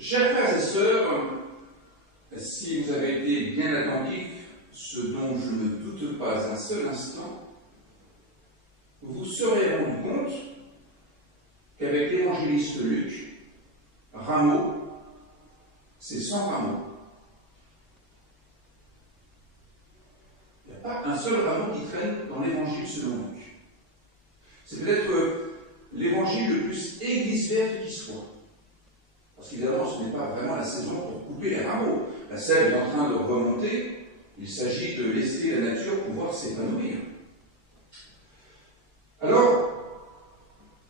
Chers frères et sœurs, si vous avez été bien attentifs, ce dont je ne doute pas un seul instant, vous serez rendu compte qu'avec l'évangéliste Luc, rameau, c'est 100 rameaux. Il n'y a pas un seul rameau qui traîne dans l'évangile selon Luc. C'est peut-être l'évangile le plus église verte qui soit. Parce qu'évidemment, ce n'est pas vraiment la saison pour couper les rameaux. La sève est en train de remonter. Il s'agit de laisser la nature pouvoir s'épanouir. Alors,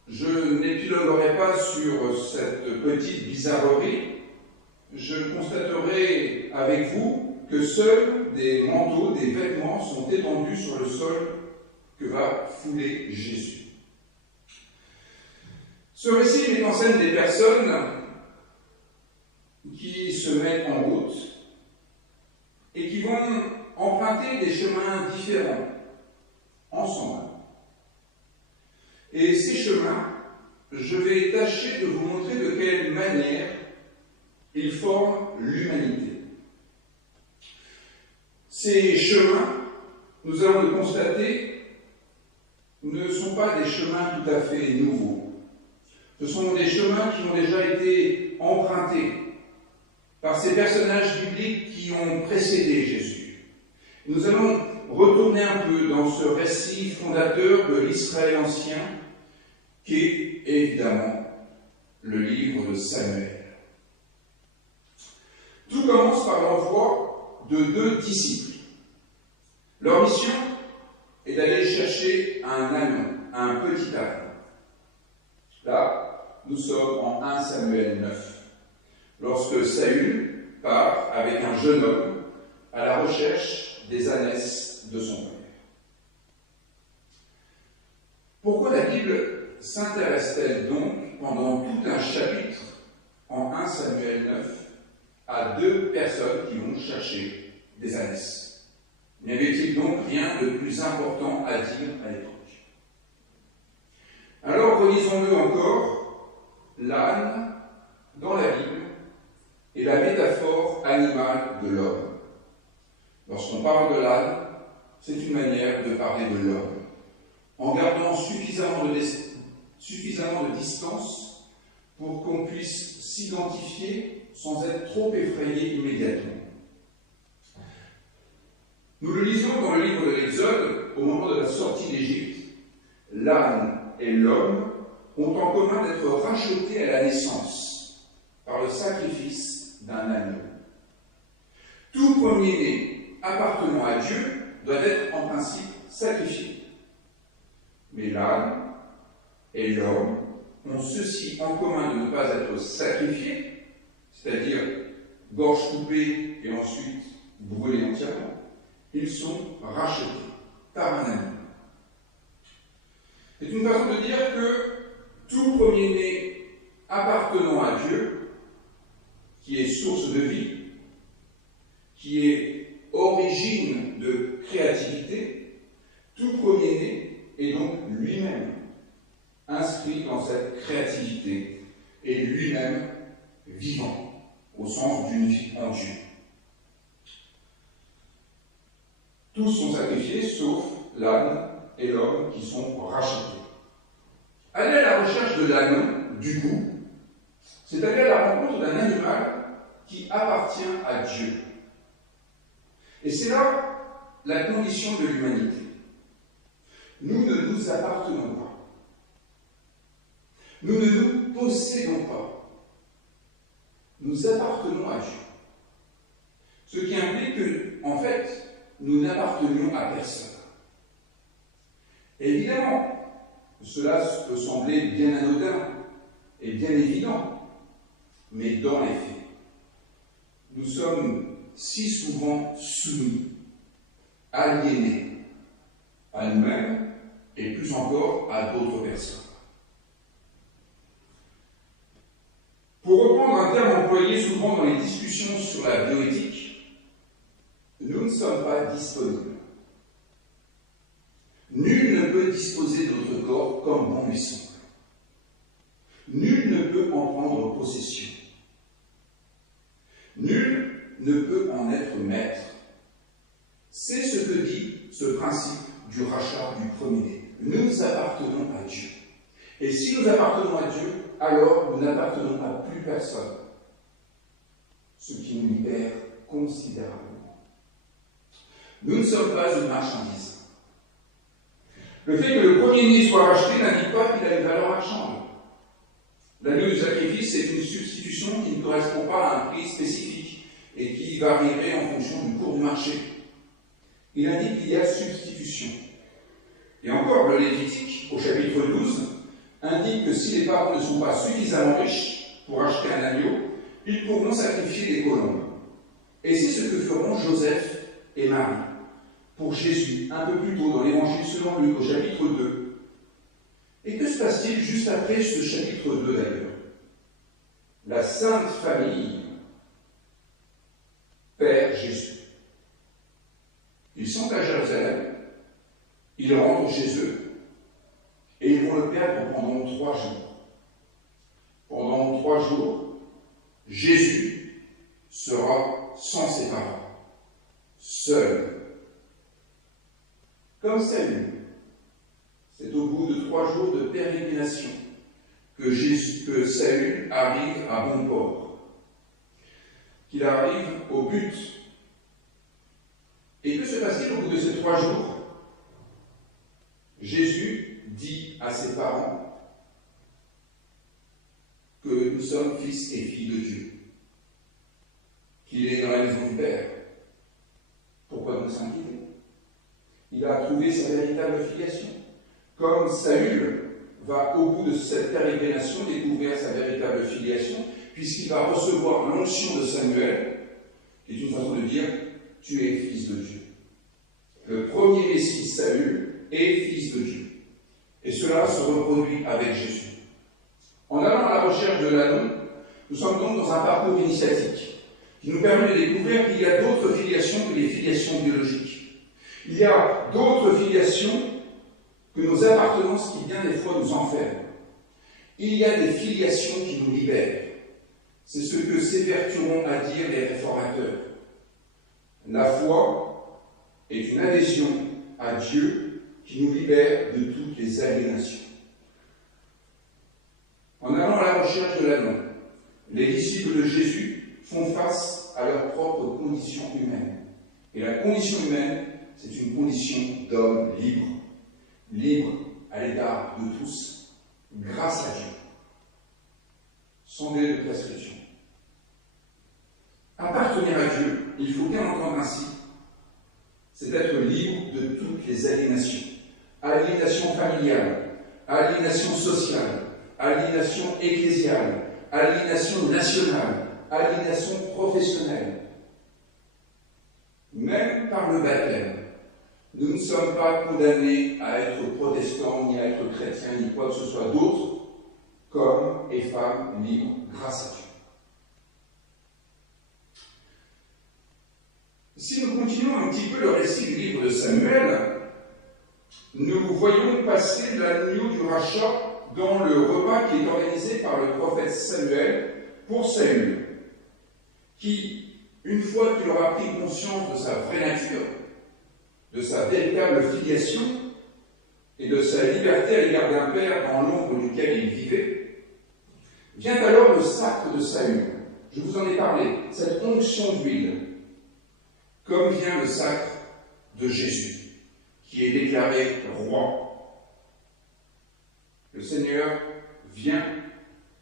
je n'épiloguerai pas sur cette petite bizarrerie. Je constaterai avec vous que seuls des manteaux, des vêtements sont étendus sur le sol que va fouler Jésus. Ce récit met en scène des personnes qui se mettent en route et qui vont emprunter des chemins différents, ensemble. Et ces chemins, je vais tâcher de vous montrer de quelle manière ils forment l'humanité. Ces chemins, nous allons le constater, ne sont pas des chemins tout à fait nouveaux. Ce sont des chemins qui ont déjà été empruntés par ces personnages bibliques qui ont précédé Jésus. Nous allons retourner un peu dans ce récit fondateur de l'Israël ancien, qui est évidemment le livre de Samuel. Tout commence par l'envoi de 2 disciples. Leur mission est d'aller chercher un agneau, un petit agneau. Là, nous sommes en 1 Samuel 9. Lorsque Saül part avec un jeune homme à la recherche des ânesses de son père. Pourquoi la Bible s'intéresse-t-elle donc pendant tout un chapitre en 1 Samuel 9 à 2 personnes qui vont chercher des ânesses? N'y avait-il donc rien de plus important à dire à l'époque? Alors relisons-le encore, l'âne dans la Bible et la métaphore animale de l'homme. Lorsqu'on parle de l'âne, c'est une manière de parler de l'homme, en gardant suffisamment de distance pour qu'on puisse s'identifier sans être trop effrayé immédiatement. Nous le lisons dans le livre de l'Exode, au moment de la sortie d'Égypte. L'âne et l'homme ont en commun d'être rachetés à la naissance par le sacrifice d'un agneau. Tout premier-né appartenant à Dieu doit être en principe sacrifié. Mais l'âne et l'homme ont ceci en commun de ne pas être sacrifiés, c'est-à-dire gorge coupée et ensuite brûlés entièrement. Ils sont rachetés par un agneau. C'est une façon de dire que tout premier-né appartenant à Dieu, qui est source de vie, qui est origine de créativité, tout premier-né est donc lui-même inscrit dans cette créativité et lui-même vivant, au sens d'une vie en Dieu. Tous sont sacrifiés, sauf l'âne et l'homme qui sont rachetés. Aller à la recherche de l'agneau, du coup, c'est aller à la rencontre d'un animal qui appartient à Dieu. Et c'est là la condition de l'humanité. Nous ne nous appartenons pas. Nous ne nous possédons pas. Nous appartenons à Dieu. Ce qui implique que, en fait, nous n'appartenions à personne. Et évidemment, cela peut sembler bien anodin et bien évident, mais dans les faits, nous sommes si souvent soumis, aliénés à nous-mêmes et plus encore à d'autres personnes. Pour reprendre un terme employé souvent dans les discussions sur la bioéthique, nous ne sommes pas disponibles. Nul ne peut disposer de notre corps comme bon lui semble. Nul ne peut en prendre possession. ne peut en être maître. C'est ce que dit ce principe du rachat du premier-né. Nous appartenons à Dieu. Et si nous appartenons à Dieu, alors nous n'appartenons à plus personne, ce qui nous libère considérablement. Nous ne sommes pas une marchandise. Le fait que le premier-né soit racheté n'indique pas qu'il a une valeur marchande. L'agneau du sacrifice, c'est une substitution qui ne correspond pas à un prix spécifique et qui varierait en fonction du cours du marché. Il indique qu'il y a substitution. Et encore, le Lévitique, au chapitre 12, indique que si les parents ne sont pas suffisamment riches pour acheter un agneau, ils pourront sacrifier des colombes. Et c'est ce que feront Joseph et Marie pour Jésus, un peu plus tôt dans l'Évangile selon Luc, au chapitre 2. Et que se passe-t-il juste après ce chapitre 2 d'ailleurs? La Sainte Famille perd Jésus. Ils sont à Jérusalem, ils rentrent chez eux, et ils vont le perdre pendant 3 jours. Pendant 3 jours, Jésus sera sans ses parents, seul. Comme Saül. C'est au bout de 3 jours de pérégrination que Saül arrive à bon port, qu'il arrive au but. Et que se passe-t-il au bout de ces 3 jours? Jésus dit à ses parents que nous sommes fils et filles de Dieu, qu'il est dans la maison du Père. Pourquoi donc s'inquiéter? Il a trouvé sa véritable filiation. Comme Saül va, au bout de cette pérégrination, découvrir sa véritable filiation, puisqu'il va recevoir l'onction de Samuel, qui est une façon de dire « tu es fils de Dieu ». Le premier Messie, Saül, est fils de Dieu. Et cela se reproduit avec Jésus. En allant à la recherche de l'anneau, nous sommes donc dans un parcours initiatique qui nous permet de découvrir qu'il y a d'autres filiations que les filiations biologiques. Il y a d'autres filiations que nos appartenances qui bien des fois nous enferment. Il y a des filiations qui nous libèrent. C'est ce que s'évertueront à dire les réformateurs. La foi est une adhésion à Dieu qui nous libère de toutes les aliénations. En allant à la recherche de l'anneau, les disciples de Jésus font face à leur propre condition humaine. Et la condition humaine, c'est une condition d'homme libre. Libre à l'égard de tous, grâce à Dieu, sans délai de prescription. Appartenir à Dieu, il faut bien entendre ainsi, c'est être libre de toutes les aliénations. Aliénation familiale, aliénation sociale, aliénation ecclésiale, aliénation nationale, aliénation professionnelle. Même par le baptême, nous ne sommes pas condamnés à être protestants, ni à être chrétiens, ni quoi que ce soit d'autre, qu'hommes et femmes libres grâce à Dieu. Si nous continuons un petit peu le récit du livre de Samuel, nous voyons passer l'agneau du rachat dans le repas qui est organisé par le prophète Samuel pour Saül, qui, une fois qu'il aura pris conscience de sa vraie nature, de sa véritable filiation et de sa liberté à l'égard d'un père dans l'ombre duquel il vivait, vient alors le sacre de Saül. Je vous en ai parlé, cette onction d'huile, comme vient le sacre de Jésus, qui est déclaré roi. Le Seigneur vient,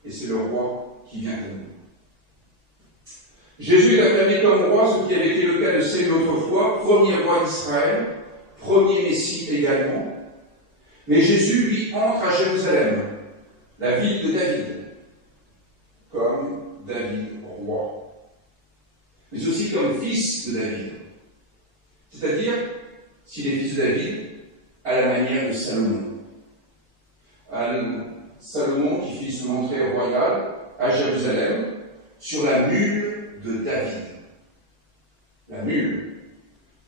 et c'est le roi qui vient à nous. Jésus est acclamé comme roi, ce qui avait été le cas de Saül autrefois, premier roi d'Israël, premier Messie également. Mais Jésus, lui, entre à Jérusalem, la ville de David, comme David roi, mais aussi comme fils de David. C'est-à-dire, s'il est fils de David, à la manière de Salomon. Salomon qui fit son entrée royale à Jérusalem sur la mule de David. La mule.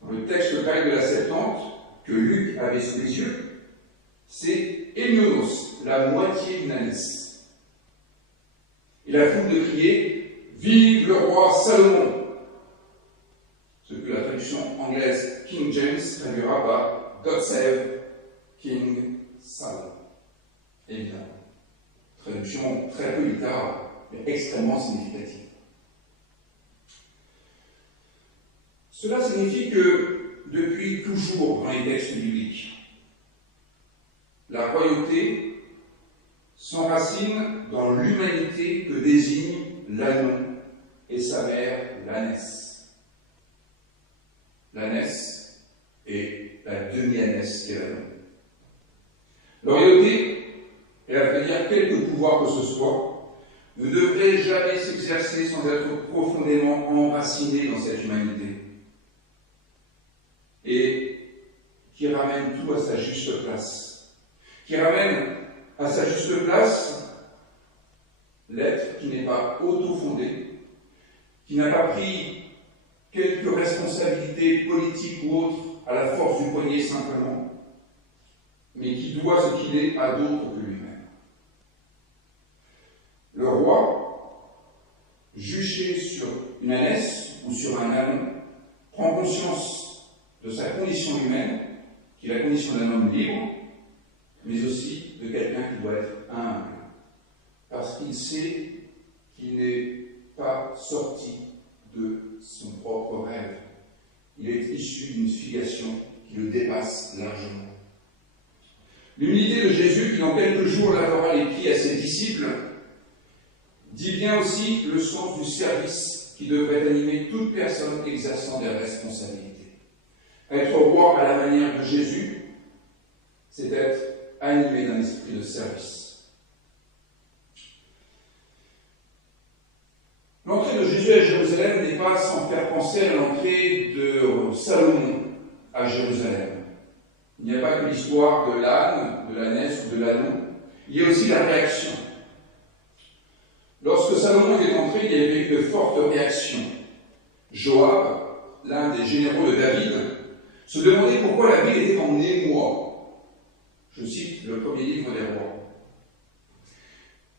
Dans le texte grec de la Septante, que Luc avait sous les yeux, c'est Hémionos, la moitié d'une ânesse. Et la foule de crier « Vive le roi Salomon !» traduction anglaise King James traduira par God Save King Saul. Évidemment. Traduction très peu littérale, mais extrêmement significative. Cela signifie que, depuis toujours dans les textes bibliques, la royauté s'enracine dans l'humanité que désigne l'Anon et sa mère, l'ânesse. L'ânesse et la demi-ânesse qui est l'Anon. La royauté, et à dire quelque pouvoir que ce soit, ne devrait jamais s'exercer sans être profondément enraciné dans cette humanité. Et qui ramène tout à sa juste place. Qui ramène à sa juste place l'être qui n'est pas auto-fondé, qui n'a pas pris quelques responsabilités politiques ou autres à la force du poignet simplement, mais qui doit ce qu'il est à d'autres que lui-même. Le roi, juché sur une ânesse ou sur un ânon, prend conscience de sa condition humaine, qui est la condition d'un homme libre, mais aussi de quelqu'un qui doit être humble, parce qu'il sait qu'il n'est pas sorti de son propre rêve. Il est issu d'une filiation qui le dépasse largement. L'humilité de Jésus, qui dans quelques jours lavera les pieds à ses disciples, dit bien aussi le sens du service qui devrait animer toute personne exerçant des responsabilités. Être roi à la manière de Jésus, c'est être animé d'un esprit de service. L'entrée de Jésus à Jérusalem n'est pas sans faire penser à l'entrée de Salomon à Jérusalem. Il n'y a pas que l'histoire de l'âne, de l'ânesse ou de l'ânon, il y a aussi la réaction. Lorsque Salomon est entré, il y avait eu de fortes réactions. Joab, l'un des généraux de David, se demandait pourquoi la ville était en émoi. Je cite le premier livre des rois.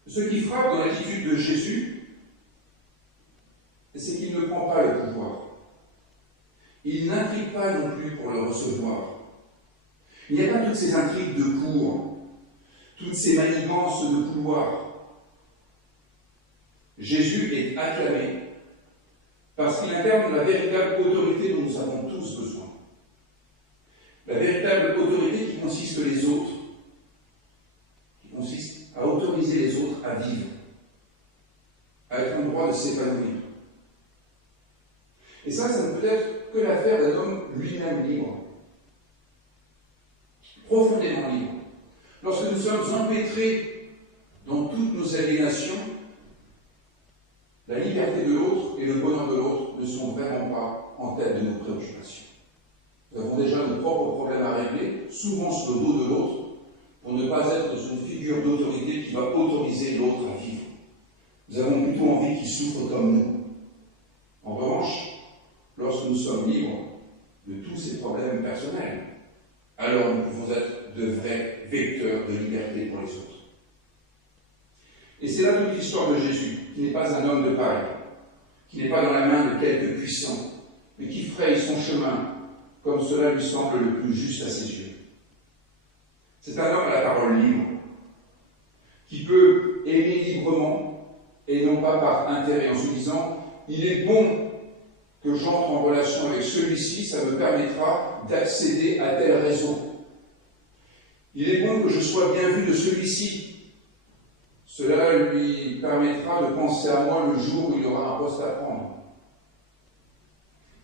Ce qui frappe dans l'attitude de Jésus, c'est qu'il ne prend pas le pouvoir. Il n'intrigue pas non plus pour le recevoir. Il n'y a pas toutes ces intrigues de cour, toutes ces manigances de couloir. Jésus est acclamé parce qu'il incarne la véritable autorité dont nous avons tous besoin. La véritable autorité qui consiste les autres, qui consiste à autoriser les autres à vivre, à être en droit de s'épanouir. Et ça ne peut être que l'affaire d'un homme lui-même libre, profondément libre. Lorsque nous sommes empêtrés dans toutes nos aliénations, la liberté de l'autre et le bonheur de l'autre ne sont vraiment pas en tête de nos préoccupations. Nous avons déjà nos propres problèmes à régler, souvent sur le dos de l'autre, pour ne pas être dans une figure d'autorité qui va autoriser l'autre à vivre. Nous avons plutôt envie qu'il souffre comme nous. En revanche, lorsque nous sommes libres de tous ces problèmes personnels, alors nous pouvons être de vrais vecteurs de liberté pour les autres. Et c'est là toute l'histoire de Jésus, qui n'est pas un homme de paille, qui n'est pas dans la main de quelques puissants, mais qui fraye son chemin comme cela lui semble le plus juste à ses yeux. C'est un homme à la parole libre, qui peut aimer librement et non pas par intérêt, en se disant « il est bon que j'entre en relation avec celui-ci, ça me permettra d'accéder à tel réseau. Il est bon que je sois bien vu de celui-ci, cela lui permettra de penser à moi le jour où il aura un poste à prendre.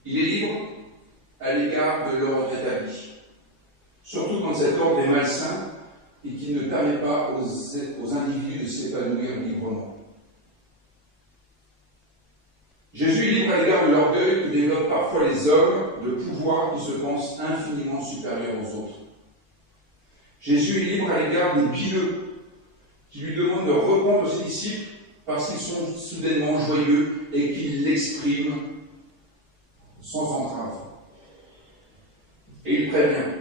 Il est libre à l'égard de l'ordre établi, surtout quand cet ordre est malsain et qu'il ne permet pas aux individus de s'épanouir librement. Jésus est libre à l'égard de l'orgueil que développent parfois les hommes, le pouvoir qui se pensent infiniment supérieur aux autres. Jésus est libre à l'égard des pileux qui lui demandent de répondre à ses disciples parce qu'ils sont soudainement joyeux et qu'ils l'expriment sans entrave. Et il prévient,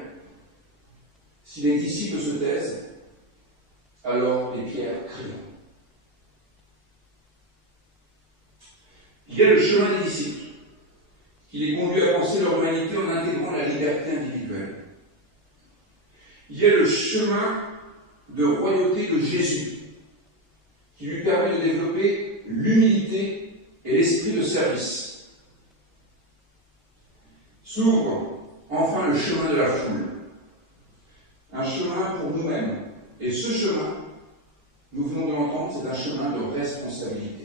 si les disciples se taisent, alors les pierres crient. Il y a le chemin des disciples, qui les conduit à penser leur humanité en intégrant la liberté individuelle. Il y a le chemin de royauté de Jésus, qui lui permet de développer l'humilité et l'esprit de service. S'ouvre enfin le chemin de la foule, un chemin pour nous-mêmes. Et ce chemin, nous venons de l'entendre, c'est un chemin de responsabilité.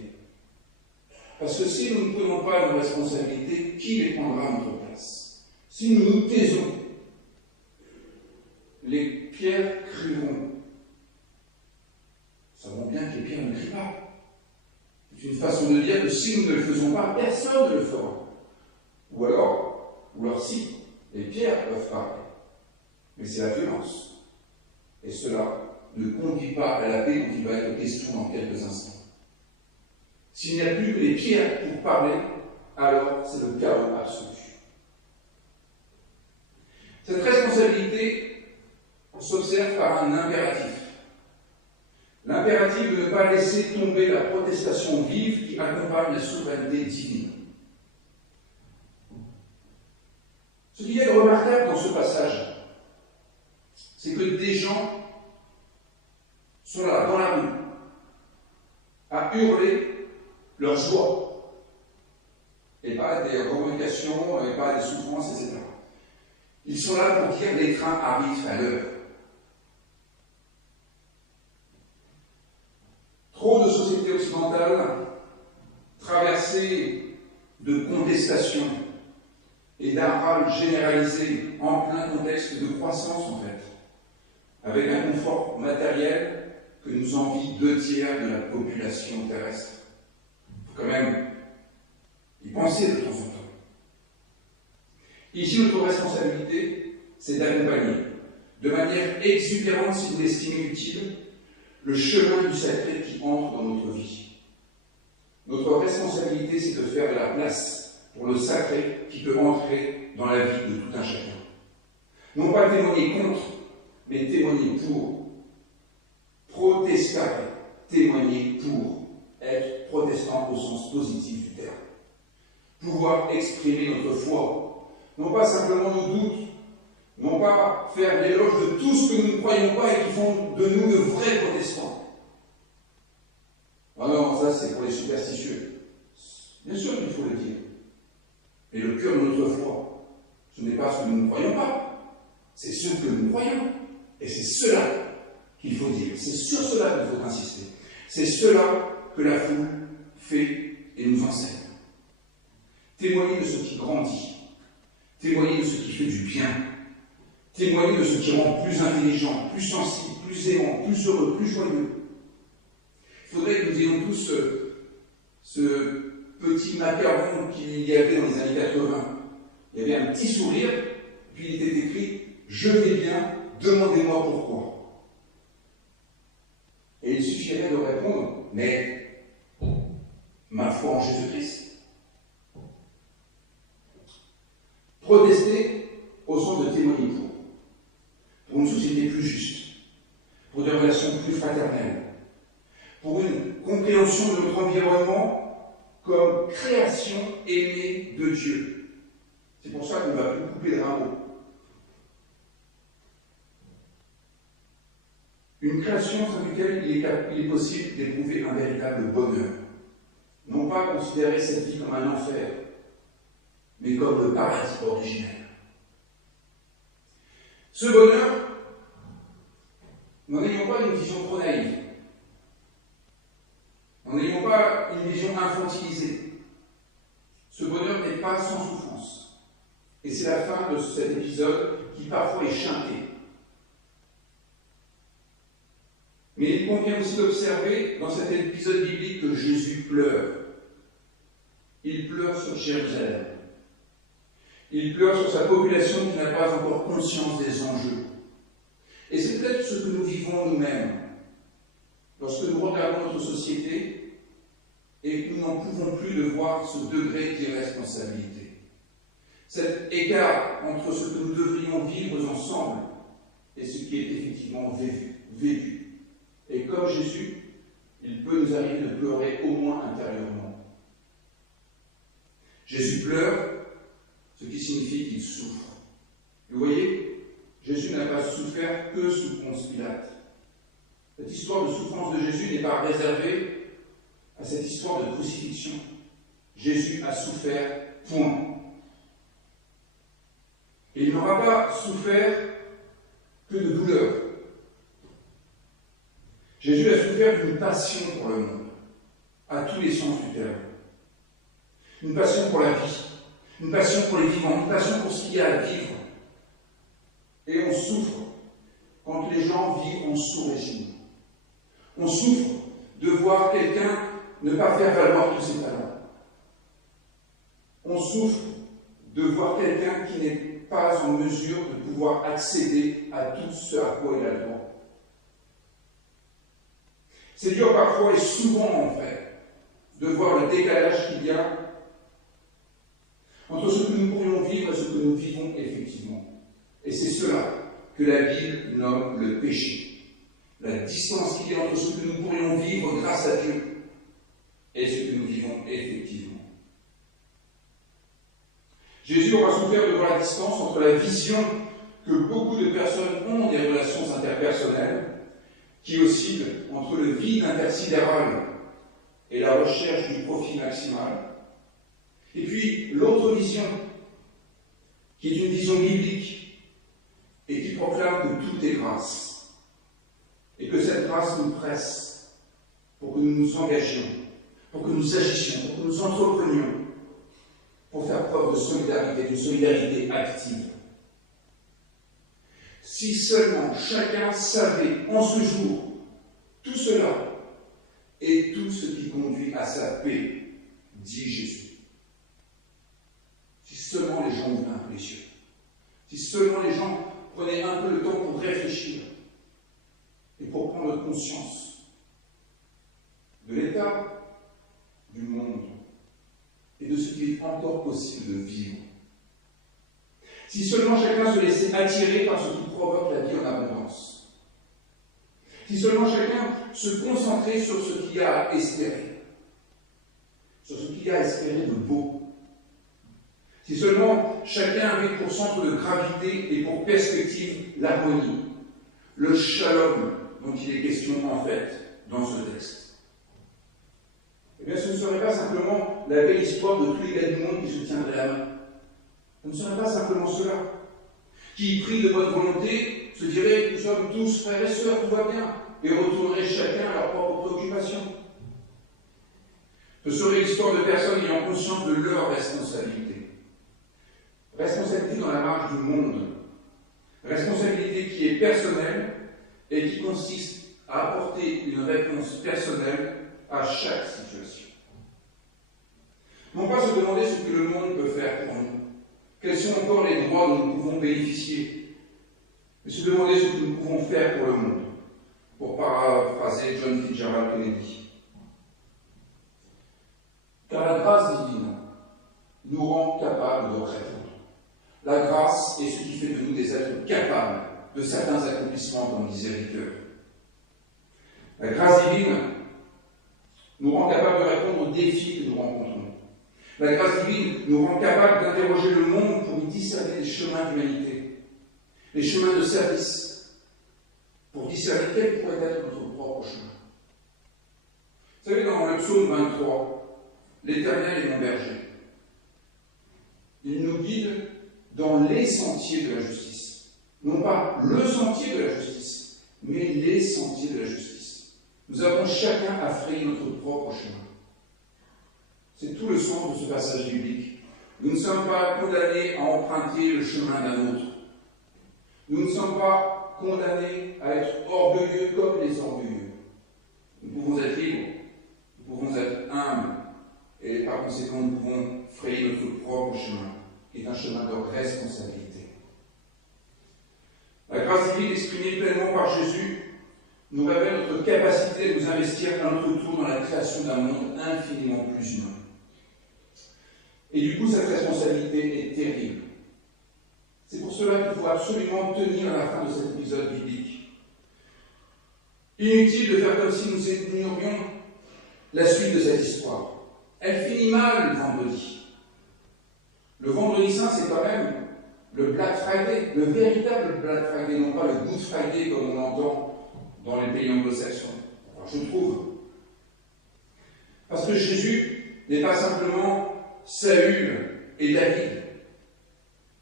Parce que si nous ne prenons pas nos responsabilités, qui les prendra à notre place? Si nous nous taisons, les pierres crieront. Nous savons bien que les pierres ne crient pas. C'est une façon de dire que si nous ne le faisons pas, personne ne le fera. Ou alors si, les pierres peuvent parler. Mais c'est la violence. Et cela ne conduit pas à la paix dont il va être question dans quelques instants. S'il n'y a plus que les pierres pour parler, alors c'est le chaos absolu. Cette responsabilité s'observe par un impératif. L'impératif de ne pas laisser tomber la protestation vive qui accompagne la souveraineté divine. Ce qu'il y a de remarquable dans ce passage, c'est que des gens sont là, dans la rue, à hurler leur joie, et pas des revendications, et pas des souffrances, etc. Ils sont là pour dire les trains arrivent à l'heure. Trop de sociétés occidentales traversées de contestations et d'un râle généralisé en plein contexte de croissance en fait, avec un confort matériel que nous envient 2/3 de la population terrestre. Il faut quand même y penser de temps en temps. Ici, notre responsabilité, c'est d'accompagner, de manière exubérante si vous l'estimez utile, le chemin du sacré qui entre dans notre vie. Notre responsabilité, c'est de faire de la place pour le sacré qui peut entrer dans la vie de tout un chacun. Non pas témoigner contre, mais témoigner pour. Protestare, témoigner pour, être protestant au sens positif du terme. Pouvoir exprimer notre foi, non pas simplement nos doutes, non pas faire l'éloge de tout ce que nous ne croyons pas et qui font de nous de vrais protestants. Ah non, ça c'est pour les superstitieux. Bien sûr qu'il faut le dire. Mais le cœur de notre foi, ce n'est pas ce que nous ne croyons pas, c'est ce que nous croyons. Et c'est cela qu'il faut dire. C'est sur cela qu'il faut insister. C'est cela que la foule fait et nous enseigne. Témoigner de ce qui grandit. Témoigner de ce qui fait du bien. Témoigner de ce qui rend plus intelligent, plus sensible, plus aimant, plus heureux, plus joyeux. Il faudrait que nous ayons tous ce petit macaron qu'il y avait dans les années 80. Il y avait un petit sourire, puis il était écrit « Je vais bien, demandez-moi pourquoi ». Et il suffirait de répondre « Mais ma foi en Jésus-Christ ». Protester au sens de témoigner pour une société plus juste, pour des relations plus fraternelles, pour une compréhension de notre environnement comme création aimée de Dieu. C'est pour ça qu'on ne va plus couper de rameaux. Une création sans laquelle il est possible d'éprouver un véritable bonheur. Non pas considérer cette vie comme un enfer, mais comme le paradis originel. Ce bonheur, n'en ayons pas une vision trop naïve, n'en ayons pas une vision infantilisée. Ce bonheur n'est pas sans souffrance. Et c'est la fin de cet épisode qui parfois est chanté. Mais il convient aussi d'observer dans cet épisode biblique que Jésus pleure. Il pleure sur Jérusalem. Il pleure sur sa population qui n'a pas encore conscience des enjeux. Et c'est peut-être ce que nous vivons nous-mêmes lorsque nous regardons notre société et que nous n'en pouvons plus de voir ce degré d'irresponsabilité. Cet écart entre ce que nous devrions vivre ensemble et ce qui est effectivement vécu. Et comme Jésus, il peut nous arriver de pleurer au moins intérieurement. Jésus pleure ce qui signifie qu'il souffre. Vous voyez, Jésus n'a pas souffert que sous Ponce Pilate. Cette histoire de souffrance de Jésus n'est pas réservée à cette histoire de crucifixion. Jésus a souffert, point. Et il n'aura pas souffert que de douleur. Jésus a souffert d'une passion pour le monde, à tous les sens du terme. Une passion pour la vie, une passion pour les vivants, une passion pour ce qu'il y a à vivre. Et on souffre quand les gens vivent en sous-régime. On souffre de voir quelqu'un ne pas faire valoir tous ses talents. On souffre de voir quelqu'un qui n'est pas en mesure de pouvoir accéder à tout ce à quoi il a le droit. C'est dur parfois et souvent en fait de voir le décalage qu'il y a entre ce que nous pourrions vivre et ce que nous vivons effectivement. Et c'est cela que la Bible nomme le péché. La distance qu'il y a entre ce que nous pourrions vivre grâce à Dieu et ce que nous vivons effectivement. Jésus aura souffert de voir la distance entre la vision que beaucoup de personnes ont des relations interpersonnelles, qui oscillent entre le vide intersidéral et la recherche du profit maximal, et puis l'autre vision, qui est une vision biblique, et qui proclame que tout est grâce, et que cette grâce nous presse pour que nous nous engagions, pour que nous agissions, pour que nous entreprenions, pour faire preuve de solidarité, d'une solidarité active. Si seulement chacun savait en ce jour tout cela et tout ce qui conduit à sa paix, dit Jésus. Si seulement les gens ouvraient un peu les yeux, si seulement les gens prenaient un peu le temps pour réfléchir et pour prendre conscience de l'état du monde et de ce qu'il est encore possible de vivre. Si seulement chacun se laissait attirer par ce qui provoque la vie en abondance. Si seulement chacun se concentrait sur ce qu'il y a à espérer. Sur ce qu'il y a à espérer de beau. Si seulement chacun avait pour centre de gravité et pour perspective l'harmonie, le shalom dont il est question en fait dans ce texte. Eh bien, ce ne serait pas simplement la belle histoire de tous les gars du monde qui se tiendraient la main. Ce ne serait pas simplement cela. Qui, pris de bonne volonté, se dirait « Nous sommes tous frères et sœurs, tout va bien », et retourneraient chacun à leur propre préoccupation. Ce serait l'histoire de personnes ayant conscience de leur responsabilité. Responsabilité dans la marche du monde. Responsabilité qui est personnelle et qui consiste à apporter une réponse personnelle à chaque situation. Non pas se demander ce que le monde peut faire pour nous, quels sont encore les droits dont nous pouvons bénéficier, mais se demander ce que nous pouvons faire pour le monde, pour paraphraser John Fitzgerald Kennedy. Car la grâce divine nous rend capables de répondre. La grâce est ce qui fait de nous des êtres capables de certains accomplissements, comme disait Ricoeur. La grâce divine nous rend capables de répondre aux défis que nous rencontrons. La grâce divine nous rend capables d'interroger le monde pour y discerner les chemins d'humanité, les chemins de service, pour discerner quel pourrait être notre propre chemin. Vous savez, dans le psaume 23, l'Éternel est mon berger. Il nous guide dans les sentiers de la justice. Non pas le sentier de la justice, mais les sentiers de la justice. Nous avons chacun à frayer notre propre chemin. C'est tout le sens de ce passage biblique. Nous ne sommes pas condamnés à emprunter le chemin d'un autre. Nous ne sommes pas condamnés à être orgueilleux comme les orgueilleux. Nous pouvons être libres, nous pouvons être humbles, et par conséquent nous pouvons frayer notre propre chemin, qui est un chemin de responsabilité. La grâce divine exprimée pleinement par Jésus nous révèle notre capacité à nous investir à notre tour dans la création d'un monde infiniment plus humain. Et du coup, cette responsabilité est terrible. C'est pour cela qu'il faut absolument tenir à la fin de cet épisode biblique. Inutile de faire comme si nous ignorions la suite de cette histoire. Elle finit mal le vendredi. Le vendredi vendredi saint, c'est quand même le Black Friday, le véritable Black Friday, non pas le Good Friday comme on entend dans les pays anglo-saxons. Enfin, je trouve. Parce que Jésus n'est pas simplement Saül et David.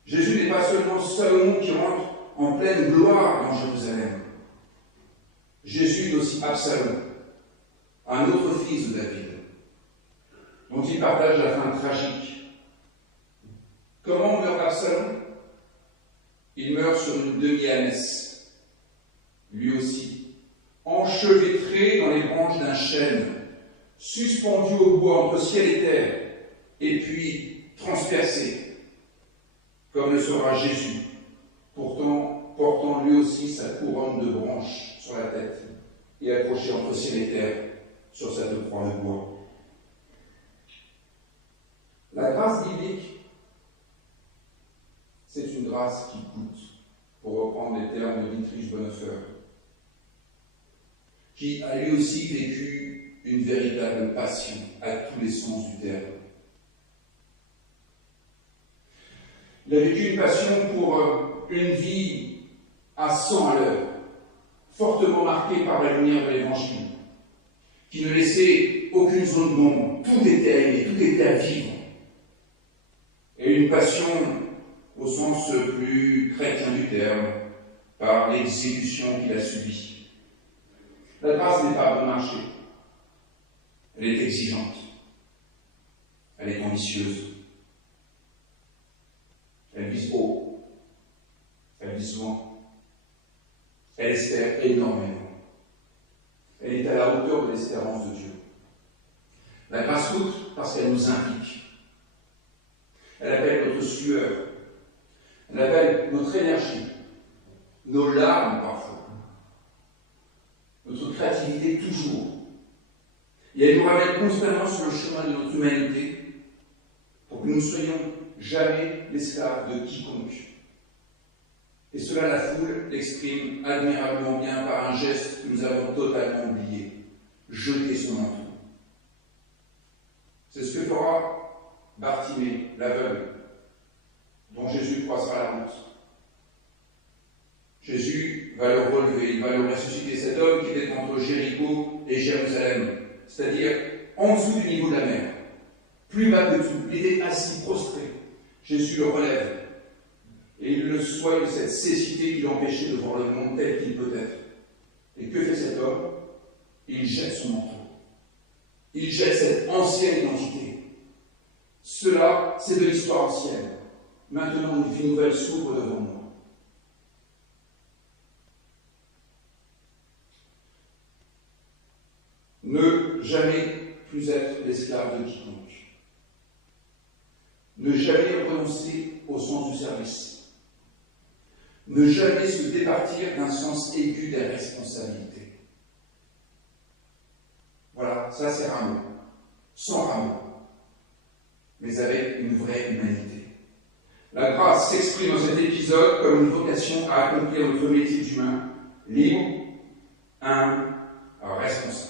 Jésus n'est pas seulement Salomon qui rentre en pleine gloire dans Jérusalem. Jésus est aussi Absalom, un autre fils de David, dont il partage la fin tragique. Comment meurt Absalom? Il meurt sur une demi-ânesse, lui aussi, enchevêtré dans les branches d'un chêne, suspendu au bois entre ciel et terre, et puis transpercé, comme le sera Jésus, pourtant portant lui aussi sa couronne de branches sur la tête, et accroché entre ciel et terre sur cette croix de bois. La grâce biblique, c'est une grâce qui coûte, pour reprendre les termes de Dietrich Bonhoeffer, qui a lui aussi vécu une véritable passion à tous les sens du terme. Il a vécu une passion pour une vie à 100 à l'heure, fortement marquée par la lumière de l'Évangile, qui ne laissait aucune zone d'ombre, tout était à aimer, tout était à vivre. Et une passion au sens plus chrétien du terme, par l'exécution qu'il a subie. La grâce n'est pas bon marché. Elle est exigeante. Elle est ambitieuse. Elle vise haut. Elle vise loin. Elle espère énormément. Elle est à la hauteur de l'espérance de Dieu. La grâce coûte parce qu'elle nous implique. Elle appelle notre sueur. Elle appelle notre énergie, nos larmes parfois, notre créativité toujours. Et elle nous ramène constamment sur le chemin de notre humanité pour que nous ne soyons jamais l'esclave de quiconque. Et cela, la foule l'exprime admirablement bien par un geste que nous avons totalement oublié, jeter son manteau. C'est ce que fera Bartimée, l'aveugle, dont Jésus croisera la route. Jésus va le relever, il va le ressusciter, cet homme qui était entre Jéricho et Jérusalem, c'est-à-dire en dessous du niveau de la mer, plus bas que tout, il était assis, prostré. Jésus le relève, et il le soigne de cette cécité qui l'empêchait de voir le monde tel qu'il peut être. Et que fait cet homme? Il jette son manteau. Il jette cette ancienne identité. Cela, c'est de l'histoire ancienne. Maintenant, une vie nouvelle s'ouvre devant moi. Ne jamais plus être l'esclave de quiconque. Ne jamais renoncer au sens du service. Ne jamais se départir d'un sens aigu des responsabilités. Voilà, ça c'est Rameau. Sans Rameau, mais avec une vraie humanité. La grâce s'exprime dans cet épisode comme une vocation à accomplir notre métier d'humain, libre, humble, responsable.